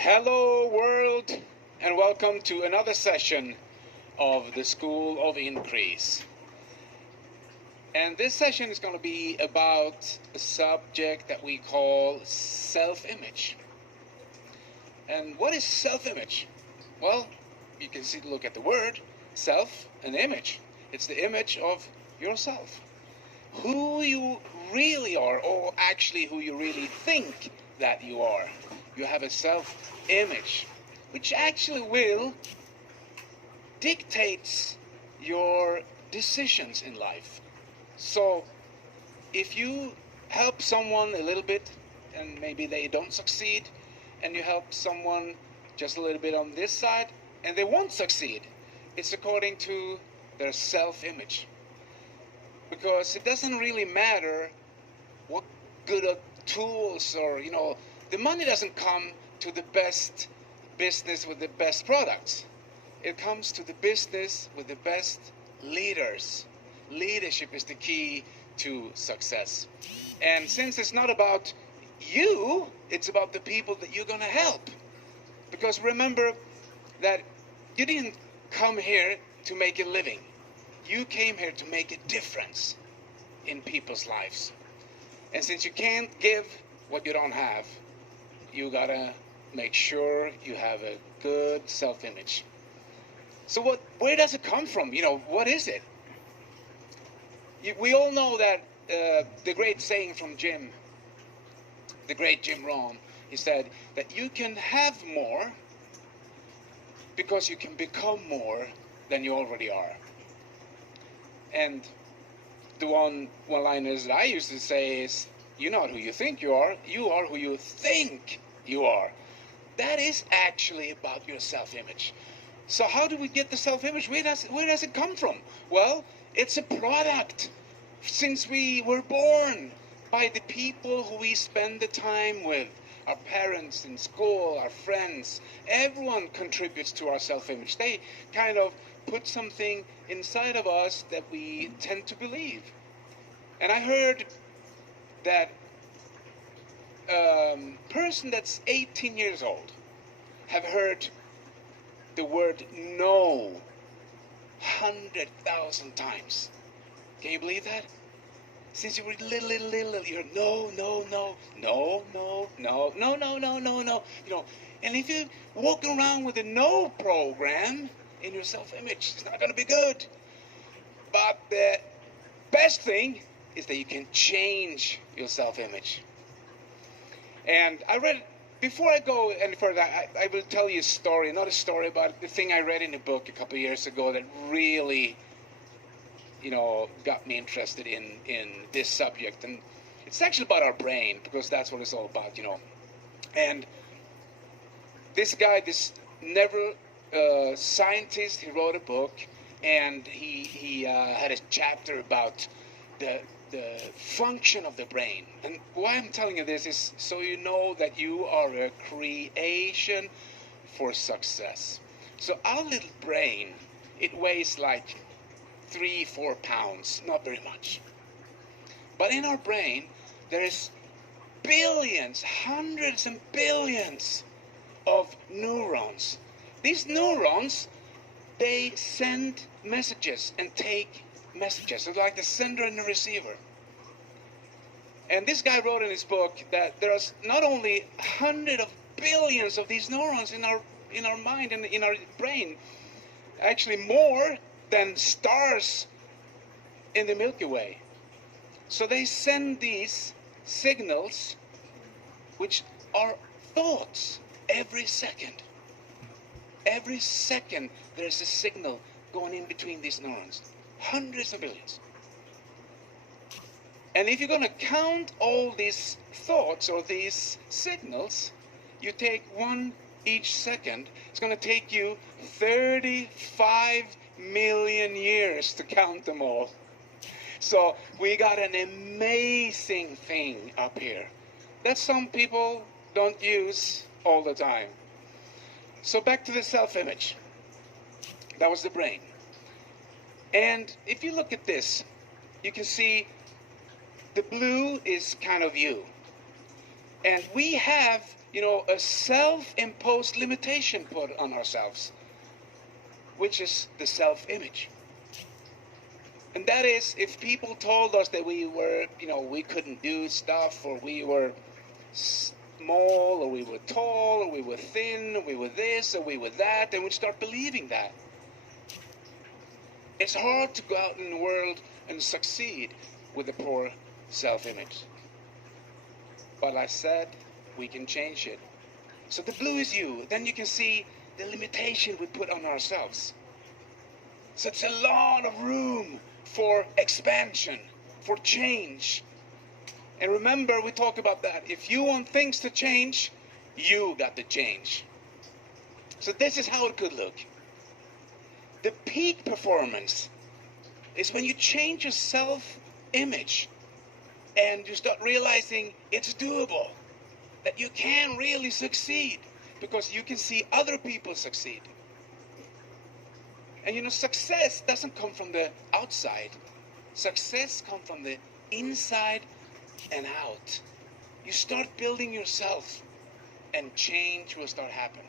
Hello world, and welcome to another session of the School of Increase. And this session is going to be about a subject that we call self-image. And what is self-image? Well, you can look at the word self and image. It's the image of yourself. Who you really are, or actually who you really think that you are. You have a self-image, which actually will dictates your decisions in life. So if you help someone a little bit and maybe they don't succeed, and you help someone just a little bit on this side and they won't succeed, it's according to their self-image. Because it doesn't really matter what good tools or, the money doesn't come to the best business with the best products. It comes to the business with the best leaders. Leadership is the key to success. And since it's not about you, it's about the people that you're going to help. Because remember that you didn't come here to make a living. You came here to make a difference in people's lives. And since you can't give what you don't have, you gotta make sure you have a good self-image. So where does it come from? What is it? We all know that the great saying from the great Jim Rohn, he said that you can have more because you can become more than you already are. And the one-liners that I used to say is, you're not who you think you are who you think you are. That is actually about your self-image. So how do we get the self-image? Where does it come from? Well, it's a product since we were born by the people who we spend the time with. Our parents in school, our friends, everyone contributes to our self-image. They kind of put something inside of us that we tend to believe. And I heard that person that's 18 years old have heard the word no 100,000 times. Can you believe that? Since you were little, you're no. And if you walk around with a no program in your self-image, it's not going to be good. But the best thing is that you can change your self-image. And I read, before I go any further, I will tell you a story, not a story, but the thing I read in a book a couple of years ago that really, got me interested in this subject. And it's actually about our brain, because that's what it's all about, And this guy, this scientist, he wrote a book, and he had a chapter about the function of the brain. And why I'm telling you this is so you know that you are a creation for success. So our little brain, it weighs like 3-4 pounds, not very much. But in our brain, there is billions, hundreds and billions of neurons. These neurons, they send messages and take messages. It's like the sender and the receiver. And this guy wrote in his book that there are not only hundreds of billions of these neurons in our mind and in our brain, actually more than stars in the Milky Way. So they send these signals, which are thoughts, every second. Every second there's a signal going in between these neurons. Hundreds of billions. And if you're going to count all these thoughts or these signals, you take one each second. It's going to take you 35 million years to count them all. So we got an amazing thing up here that some people don't use all the time. So back to the self-image. That was the brain. And if you look at this, you can see the blue is kind of you. And we have a self-imposed limitation put on ourselves, which is the self-image. And that is, if people told us that we were, we couldn't do stuff, or we were small, or we were tall, or we were thin, or we were this, or we were that, and we'd start believing that. It's hard to go out in the world and succeed with a poor self-image. But I said, we can change it. So the blue is you. Then you can see the limitation we put on ourselves. So it's a lot of room for expansion, for change. And remember, we talk about that. If you want things to change, you got to change. So this is how it could look. The peak performance is when you change your self-image and you start realizing it's doable, that you can really succeed because you can see other people succeed. And success doesn't come from the outside. Success comes from the inside and out. You start building yourself and change will start happening.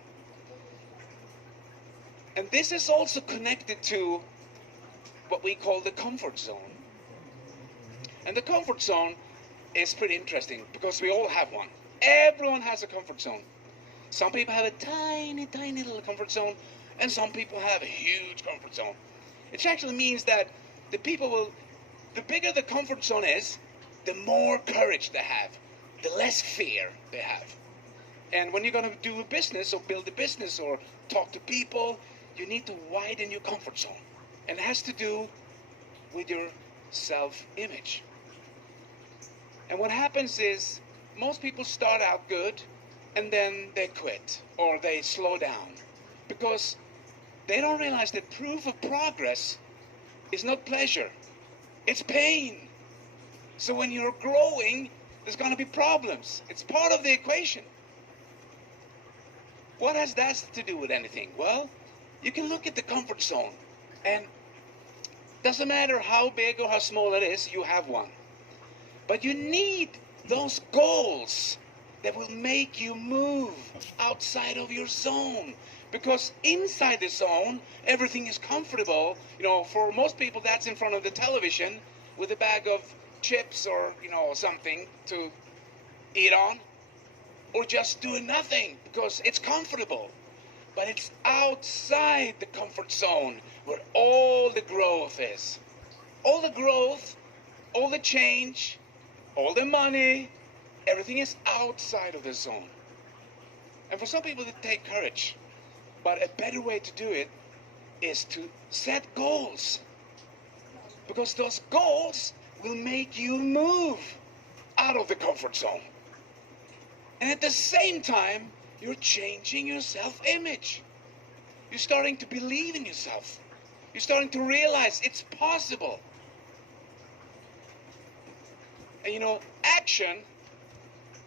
And this is also connected to what we call the comfort zone. And the comfort zone is pretty interesting because we all have one. Everyone has a comfort zone. Some people have a tiny, tiny little comfort zone, and some people have a huge comfort zone. It actually means that the bigger the comfort zone is, the more courage they have, the less fear they have. And when you're going to do a business or build a business or talk to people, you need to widen your comfort zone. And it has to do with your self-image. And what happens is, most people start out good, and then they quit, or they slow down. Because they don't realize that proof of progress is not pleasure, it's pain. So when you're growing, there's going to be problems. It's part of the equation. What has that to do with anything? Well, you can look at the comfort zone, and doesn't matter how big or how small it is, you have one. But you need those goals that will make you move outside of your zone. Because inside the zone, everything is comfortable. For most people, that's in front of the television with a bag of chips or, something to eat on. Or just doing nothing because it's comfortable. But it's outside the comfort zone where all the growth is. All the growth, all the change, all the money, everything is outside of the zone. And for some people it takes courage. But a better way to do it is to set goals. Because those goals will make you move out of the comfort zone. And at the same time, you're changing your self-image. You're starting to believe in yourself. You're starting to realize it's possible. And action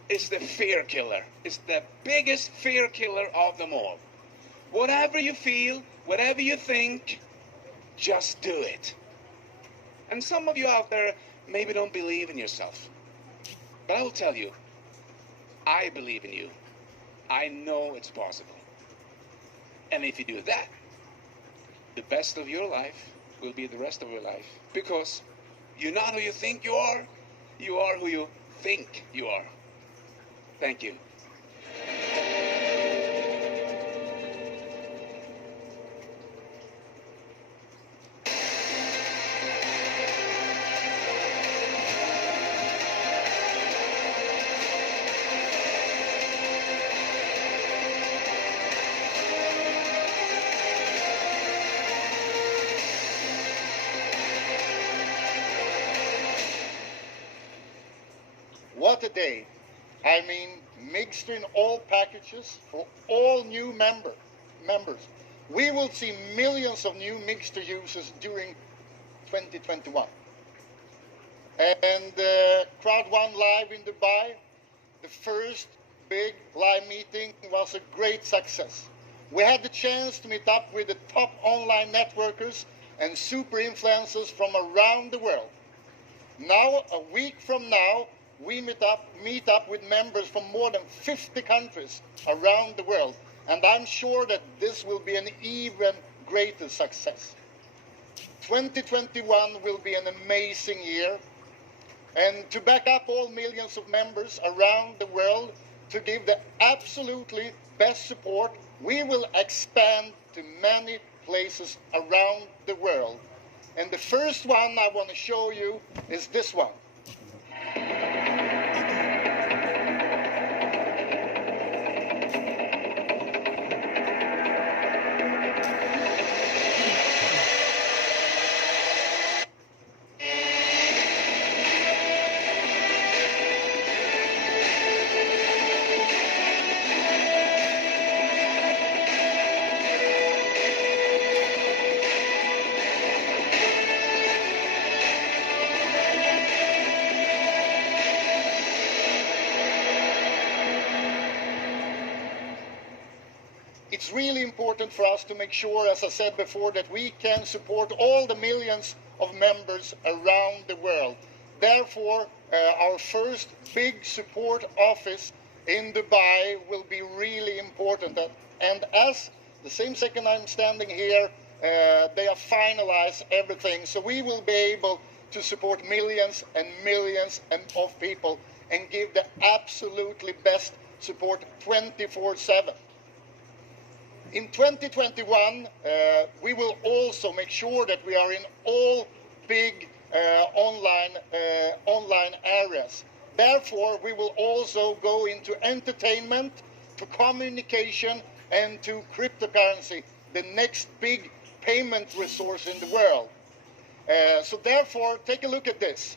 is the fear killer. It's the biggest fear killer of them all. Whatever you feel, whatever you think, just do it. And some of you out there maybe don't believe in yourself. But I will tell you, I believe in you. I know it's possible. And if you do that, the best of your life will be the rest of your life. Because you're not who you think you are who you think you are. Thank you. What a day. I mean, mixture in all packages for all new members. We will see millions of new mixture users during 2021. And CROWD1 Live in Dubai, the first big live meeting, was a great success. We had the chance to meet up with the top online networkers and super influencers from around the world. Now, a week from now, we meet up with members from more than 50 countries around the world. And I'm sure that this will be an even greater success. 2021 will be an amazing year. And to back up all millions of members around the world, to give the absolutely best support, we will expand to many places around the world. And the first one I want to show you is this one. It's really important for us to make sure, as I said before, that we can support all the millions of members around the world. Therefore, our first big support office in Dubai will be really important. And as the same second I'm standing here, they have finalized everything. So we will be able to support millions and millions of people and give the absolutely best support 24/7. In 2021, we will also make sure that we are in all big online areas. Therefore, we will also go into entertainment, to communication, and to cryptocurrency, the next big payment resource in the world. So therefore, take a look at this.